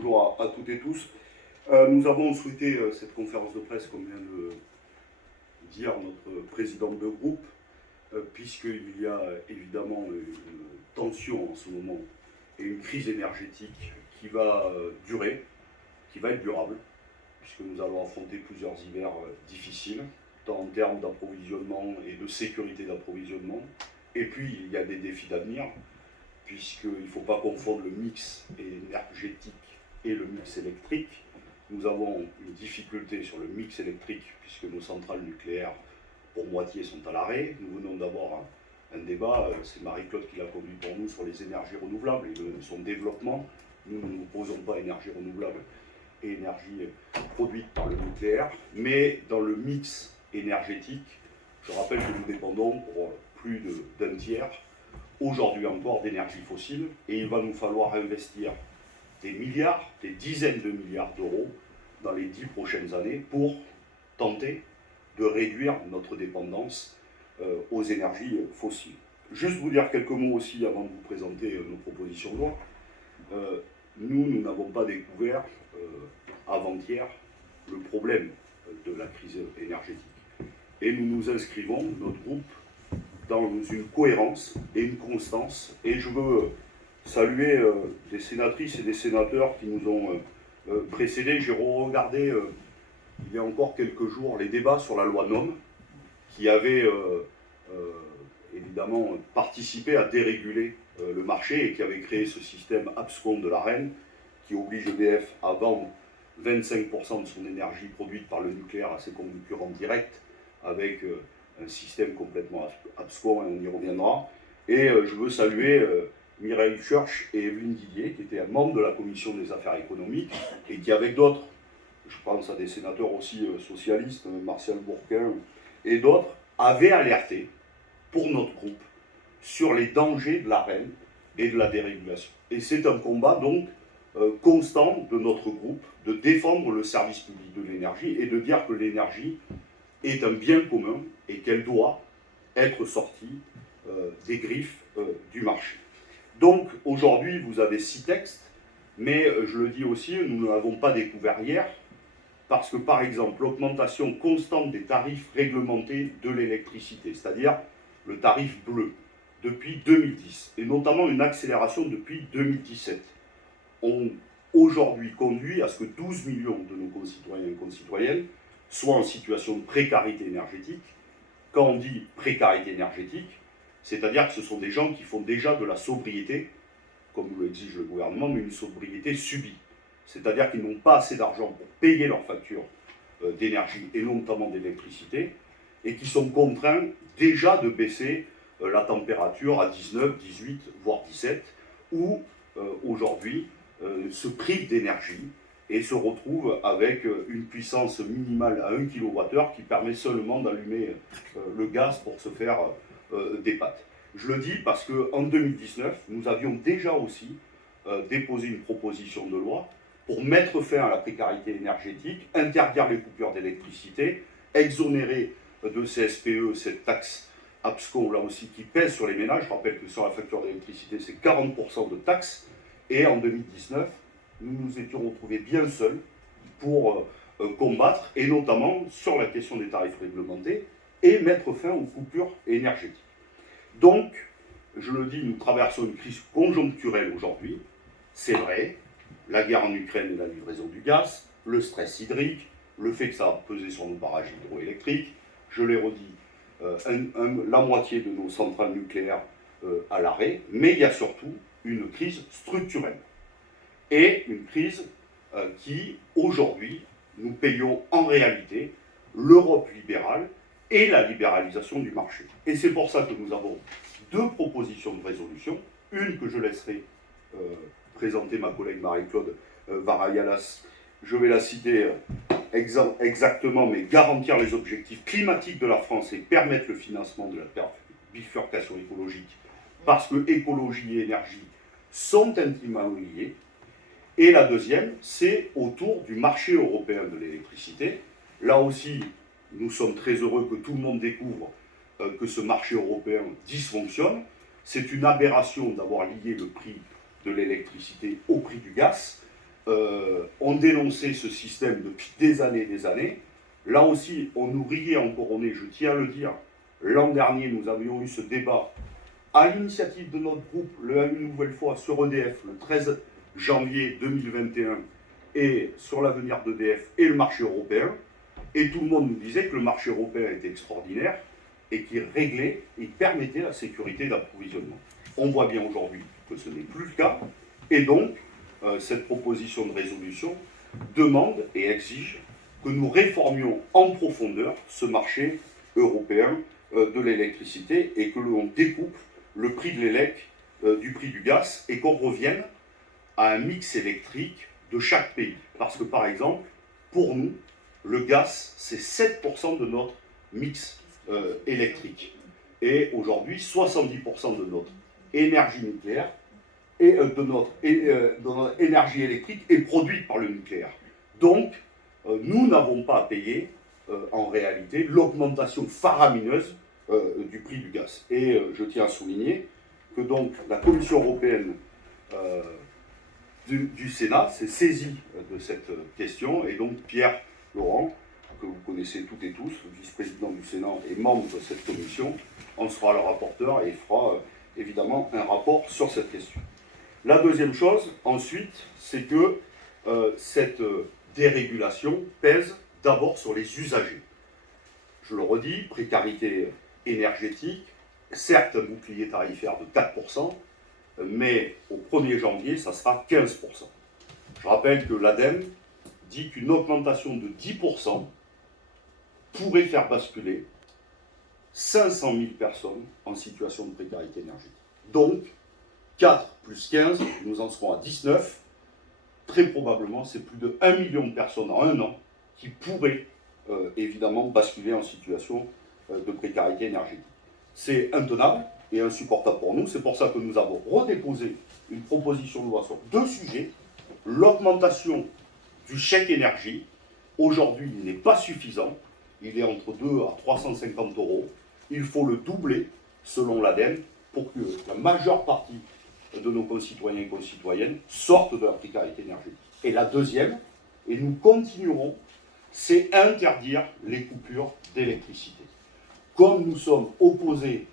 bonjour à toutes et tous. Nous avons souhaité cette conférence de presse, comme vient de dire notre président de groupe, puisqu'il y a évidemment une tension en ce moment et une crise énergétique qui va durer, qui va être durable, puisque nous allons affronter plusieurs hivers difficiles, tant en termes d'approvisionnement et de sécurité d'approvisionnement. Et puis il y a des défis d'avenir, puisqu'il ne faut pas confondre le mix énergétique et le mix électrique. Nous avons une difficulté sur le mix électrique, puisque nos centrales nucléaires, pour moitié, sont à l'arrêt. Nous venons d'avoir un débat, c'est Marie-Claude qui l'a conduit pour nous, sur les énergies renouvelables et son développement. Nous ne nous opposons pas à énergie renouvelable et énergie produite par le nucléaire, mais dans le mix énergétique, je rappelle que nous dépendons pour plus d'un tiers aujourd'hui encore d'énergie fossile, et il va nous falloir investir des milliards, des dizaines de milliards d'euros dans les 10 prochaines années pour tenter de réduire notre dépendance aux énergies fossiles. Juste vous dire quelques mots aussi avant de vous présenter nos propositions de loi. Nous n'avons pas découvert avant-hier le problème de la crise énergétique. Et nous nous inscrivons, notre groupe, dans une cohérence et une constance. Et je veux saluer des sénatrices et des sénateurs qui nous ont précédés. J'ai regardé il y a encore quelques jours les débats sur la loi NOM, qui avait évidemment participé à déréguler le marché et qui avait créé ce système abscon de l'AREN qui oblige EDF à vendre 25% de son énergie produite par le nucléaire à ses concurrents directs, avec un système complètement abscon, et on y reviendra. Et je veux saluer Mireille Schurch et Evelyne Didier, qui étaient membres de la commission des affaires économiques, et qui, avec d'autres, je pense à des sénateurs aussi socialistes, Martial Bourquin et d'autres, avaient alerté pour notre groupe sur les dangers de l'AREN et de la dérégulation. Et c'est un combat donc constant de notre groupe, de défendre le service public de l'énergie et de dire que l'énergie est un bien commun et qu'elle doit être sortie des griffes du marché. Donc aujourd'hui, vous avez 6 textes, mais je le dis aussi, nous ne l'avons pas découvert hier, parce que par exemple, l'augmentation constante des tarifs réglementés de l'électricité, c'est-à-dire le tarif bleu, depuis 2010, et notamment une accélération depuis 2017, ont aujourd'hui conduit à ce que 12 millions de nos concitoyens et concitoyennes soient en situation de précarité énergétique. Quand on dit précarité énergétique, c'est-à-dire que ce sont des gens qui font déjà de la sobriété, comme nous l'exige le gouvernement, mais une sobriété subie. C'est-à-dire qu'ils n'ont pas assez d'argent pour payer leurs factures d'énergie, et notamment d'électricité, et qui sont contraints déjà de baisser la température à 19, 18, voire 17, ou aujourd'hui se privent d'énergie et se retrouvent avec une puissance minimale à 1 kWh qui permet seulement d'allumer le gaz pour se faire des pâtes. Je le dis parce qu'en 2019, nous avions déjà aussi déposé une proposition de loi pour mettre fin à la précarité énergétique, interdire les coupures d'électricité, exonérer de CSPE cette taxe abscon là aussi qui pèse sur les ménages. Je rappelle que sur la facture d'électricité, c'est 40% de taxes. Et en 2019, nous nous étions retrouvés bien seuls pour combattre, et notamment sur la question des tarifs réglementés, et mettre fin aux coupures énergétiques. Donc, je le dis, nous traversons une crise conjoncturelle aujourd'hui, c'est vrai, la guerre en Ukraine et la livraison du gaz, le stress hydrique, le fait que ça a pesé sur nos barrages hydroélectriques, je l'ai redit, la moitié de nos centrales nucléaires à l'arrêt, mais il y a surtout une crise structurelle. Et une crise qui, aujourd'hui, nous payons en réalité l'Europe libérale et la libéralisation du marché. Et c'est pour ça que nous avons 2 propositions de résolution, une que je laisserai présenter ma collègue Marie-Claude Varayalas, je vais la citer exactement, mais garantir les objectifs climatiques de la France et permettre le financement de la bifurcation écologique, parce que écologie et énergie sont intimement liés. Et la deuxième, c'est autour du marché européen de l'électricité. Là aussi, nous sommes très heureux que tout le monde découvre que ce marché européen dysfonctionne. C'est une aberration d'avoir lié le prix de l'électricité au prix du gaz. ont dénoncé ce système depuis des années et des années. Là aussi, on nous riait encore au nez, je tiens à le dire. L'an dernier, nous avions eu ce débat à l'initiative de notre groupe, une nouvelle fois sur EDF, le 13 janvier 2021, et sur l'avenir d'EDF et le marché européen. Et tout le monde nous disait que le marché européen était extraordinaire et qu'il réglait et permettait la sécurité d'approvisionnement. On voit bien aujourd'hui que ce n'est plus le cas. Et donc, cette proposition de résolution demande et exige que nous réformions en profondeur ce marché européen de l'électricité et que l'on découpe le prix de l'élec du prix du gaz et qu'on revienne à un mix électrique de chaque pays. Parce que par exemple, pour nous, le gaz, c'est 7% de notre mix électrique. Et aujourd'hui, 70% de notre énergie nucléaire et de notre énergie électrique est produite par le nucléaire. Donc, nous n'avons pas à payer, en réalité, l'augmentation faramineuse du prix du gaz. Et je tiens à souligner que donc la Commission européenne du Sénat s'est saisie de cette question, et donc Pierre Laurent, que vous connaissez toutes et tous, vice-président du Sénat et membre de cette commission, en sera le rapporteur et fera évidemment un rapport sur cette question. La deuxième chose, ensuite, c'est que cette dérégulation pèse d'abord sur les usagers. Je le redis, précarité énergétique, certes un bouclier tarifaire de 4%, mais au 1er janvier, ça sera 15%. Je rappelle que l'ADEME dit qu'une augmentation de 10% pourrait faire basculer 500 000 personnes en situation de précarité énergétique. Donc, 4 plus 15, nous en serons à 19. Très probablement, c'est plus de 1 million de personnes en un an qui pourraient évidemment basculer en situation de précarité énergétique. C'est intenable et insupportable pour nous. C'est pour ça que nous avons redéposé une proposition de loi sur deux sujets. L'augmentation du chèque énergie, aujourd'hui, il n'est pas suffisant. Il est entre 2 à 350 euros. Il faut le doubler, selon l'ADEME, pour que la majeure partie de nos concitoyens et concitoyennes sortent de la précarité énergétique. Et la deuxième, et nous continuerons, c'est interdire les coupures d'électricité. Comme nous sommes opposés,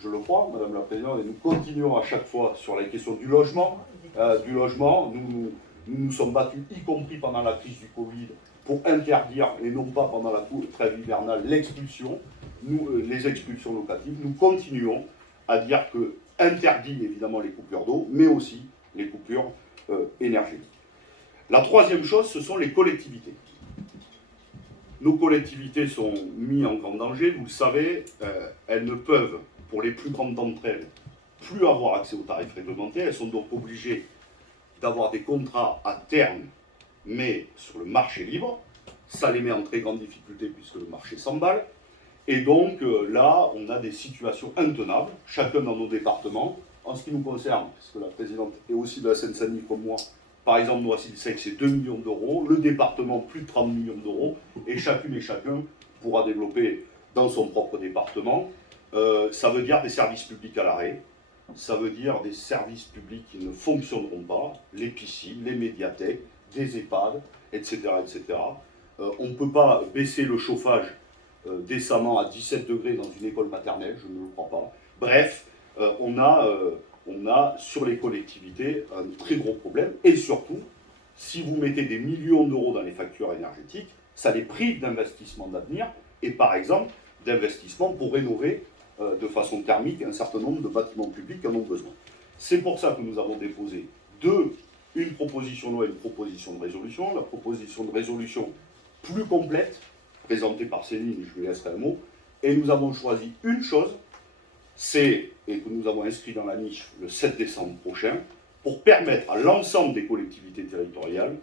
je le crois, Madame la Présidente, et nous continuons à chaque fois sur la question du logement, nous nous sommes battus, y compris pendant la crise du Covid, pour interdire, et non pas pendant la trêve hivernale, l'expulsion, les expulsions locatives. Nous continuons à dire que interdit évidemment les coupures d'eau, mais aussi les coupures énergétiques. La troisième chose, ce sont les collectivités. Nos collectivités sont mises en grand danger, vous le savez, elles ne peuvent, pour les plus grandes d'entre elles, plus avoir accès aux tarifs réglementés. Elles sont donc obligées d'avoir des contrats à terme, mais sur le marché libre. Ça les met en très grande difficulté puisque le marché s'emballe. Et donc là, on a des situations intenables, chacun dans nos départements. En ce qui nous concerne, puisque la présidente est aussi de la Seine-Saint-Denis comme moi, par exemple, Noisy-le-Sec, c'est 2 millions d'euros, le département, plus de 30 millions d'euros, et chacune et chacun pourra développer dans son propre département. Ça veut dire des services publics à l'arrêt, ça veut dire des services publics qui ne fonctionneront pas, les piscines, les médiathèques, des EHPAD, etc. etc. On ne peut pas baisser le chauffage décemment à 17 degrés dans une école maternelle, je ne le crois pas. Bref, on a sur les collectivités un très gros problème, et surtout, si vous mettez des millions d'euros dans les factures énergétiques, ça les prive d'investissements d'avenir, et par exemple, d'investissements pour rénover de façon thermique un certain nombre de bâtiments publics qui en ont besoin. C'est pour ça que nous avons déposé une proposition de loi et une proposition de résolution. La proposition de résolution plus complète, présentée par Céline, je lui laisserai un mot, et nous avons choisi une chose, et que nous avons inscrit dans la niche le 7 décembre prochain, pour permettre à l'ensemble des collectivités territoriales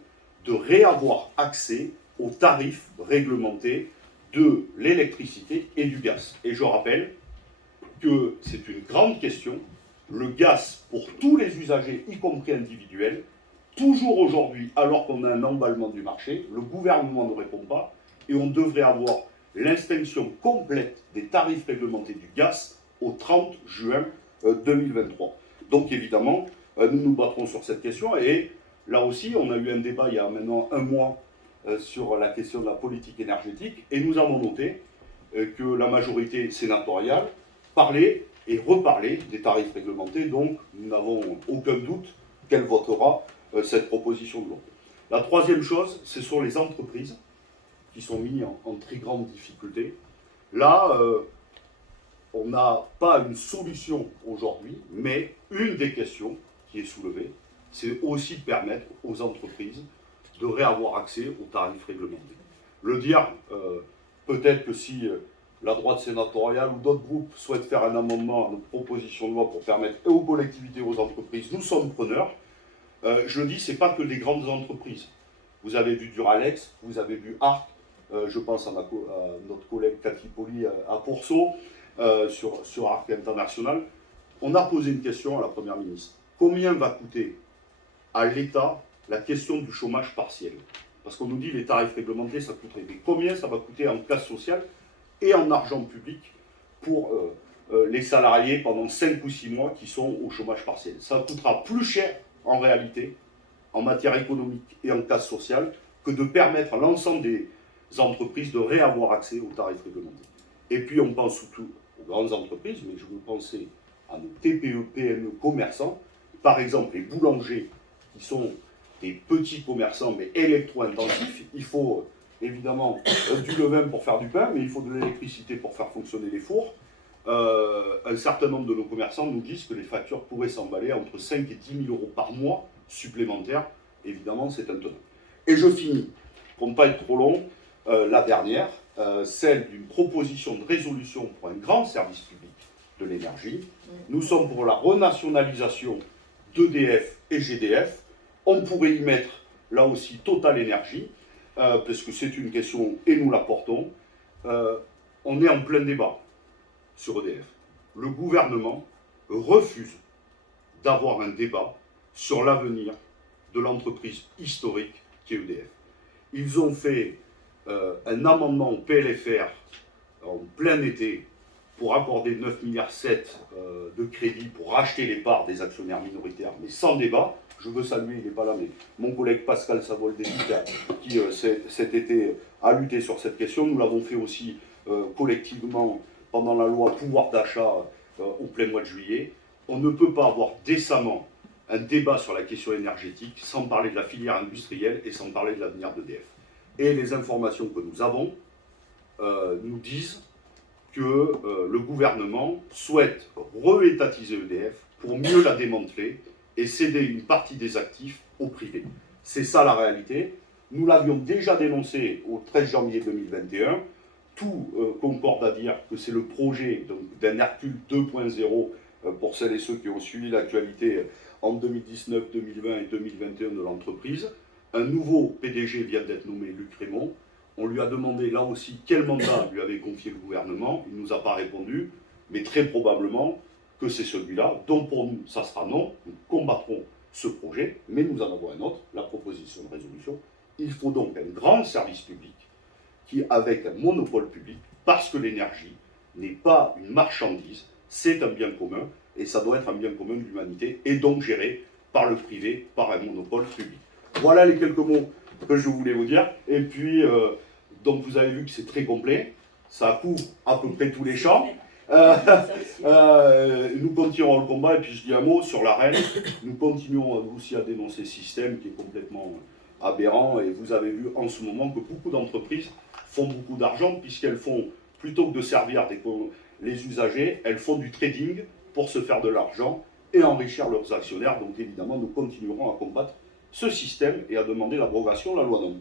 de réavoir accès aux tarifs réglementés de l'électricité et du gaz. Et je rappelle que c'est une grande question. Le gaz, pour tous les usagers, y compris individuels, toujours aujourd'hui, alors qu'on a un emballement du marché, le gouvernement ne répond pas, et on devrait avoir l'extinction complète des tarifs réglementés du gaz au 30 juin 2023. Donc évidemment, nous nous battrons sur cette question, et là aussi, on a eu un débat il y a maintenant un mois sur la question de la politique énergétique, et nous avons noté que la majorité sénatoriale parlait et reparlait des tarifs réglementés, donc nous n'avons aucun doute qu'elle votera cette proposition de loi. La troisième chose, ce sont les entreprises qui sont mises en très grande difficulté. Là, on n'a pas une solution aujourd'hui, mais une des questions qui est soulevée, c'est aussi de permettre aux entreprises de réavoir accès aux tarifs réglementés. Le dire, peut-être que si la droite sénatoriale ou d'autres groupes souhaitent faire un amendement à notre proposition de loi pour permettre aux collectivités et aux entreprises, nous sommes preneurs. Je le dis, ce n'est pas que des grandes entreprises. Vous avez vu Duralex, vous avez vu Arc, je pense à notre collègue Cathy Poli à Pourceau, sur Arc International. On a posé une question à la Première ministre. Combien va coûter à l'État la question du chômage partiel? Parce qu'on nous dit les tarifs réglementés, ça coûterait. Mais combien ça va coûter en classe sociale et en argent public pour les salariés pendant 5 ou 6 mois qui sont au chômage partiel? Ça coûtera plus cher en réalité, en matière économique et en classe sociale, que de permettre à l'ensemble des entreprises de réavoir accès aux tarifs réglementés. Et puis on pense surtout aux grandes entreprises, mais je veux penser à nos TPE, PME commerçants, par exemple les boulangers qui sont des petits commerçants mais électro-intensifs. Il faut évidemment du levain pour faire du pain, mais il faut de l'électricité pour faire fonctionner les fours. Un certain nombre de nos commerçants nous disent que les factures pourraient s'emballer entre 5 et 10 000 euros par mois supplémentaires. Évidemment, c'est intenable. Et je finis, pour ne pas être trop long, la dernière, celle d'une proposition de résolution pour un grand service public de l'énergie. Nous sommes pour la renationalisation d'EDF et GDF. On pourrait y mettre, là aussi, Total Énergie, parce que c'est une question et nous la portons. On est en plein débat sur EDF. Le gouvernement refuse d'avoir un débat sur l'avenir de l'entreprise historique qui est EDF. Ils ont fait un amendement au PLFR en plein été pour accorder 9,7 milliards de crédits pour racheter les parts des actionnaires minoritaires, mais sans débat. Je veux saluer, il n'est pas là, mais mon collègue Pascal Savoldelli qui cet été a lutté sur cette question. Nous l'avons fait aussi collectivement pendant la loi pouvoir d'achat au plein mois de juillet. On ne peut pas avoir décemment un débat sur la question énergétique sans parler de la filière industrielle et sans parler de l'avenir d'EDF. Et les informations que nous avons nous disent que le gouvernement souhaite re-étatiser EDF pour mieux la démanteler et céder une partie des actifs au privé. C'est ça la réalité. Nous l'avions déjà dénoncé au 13 janvier 2021. Tout concorde à dire que c'est le projet d'un Hercule 2.0 pour celles et ceux qui ont suivi l'actualité en 2019, 2020 et 2021 de l'entreprise. Un nouveau PDG vient d'être nommé, Luc Rémont. On lui a demandé là aussi quel mandat lui avait confié le gouvernement. Il ne nous a pas répondu, mais très probablement que c'est celui-là. Donc pour nous, ça sera non. Nous combattrons ce projet, mais nous en avons un autre, la proposition de résolution. Il faut donc un grand service public qui, avec un monopole public, parce que l'énergie n'est pas une marchandise, c'est un bien commun, et ça doit être un bien commun de l'humanité, et donc géré par le privé, par un monopole public. Voilà les quelques mots que je voulais vous dire. Et puis, donc vous avez vu que c'est très complet, ça couvre à peu près tous les champs. Nous continuerons le combat, et puis je dis un mot sur la reine. Nous continuons aussi à dénoncer ce système qui est complètement aberrant, et vous avez vu en ce moment que beaucoup d'entreprises font beaucoup d'argent, puisqu'elles font, plutôt que de servir les usagers, elles font du trading pour se faire de l'argent et enrichir leurs actionnaires. Donc évidemment, nous continuerons à combattre ce système et à demander l'abrogation de la loi NOM.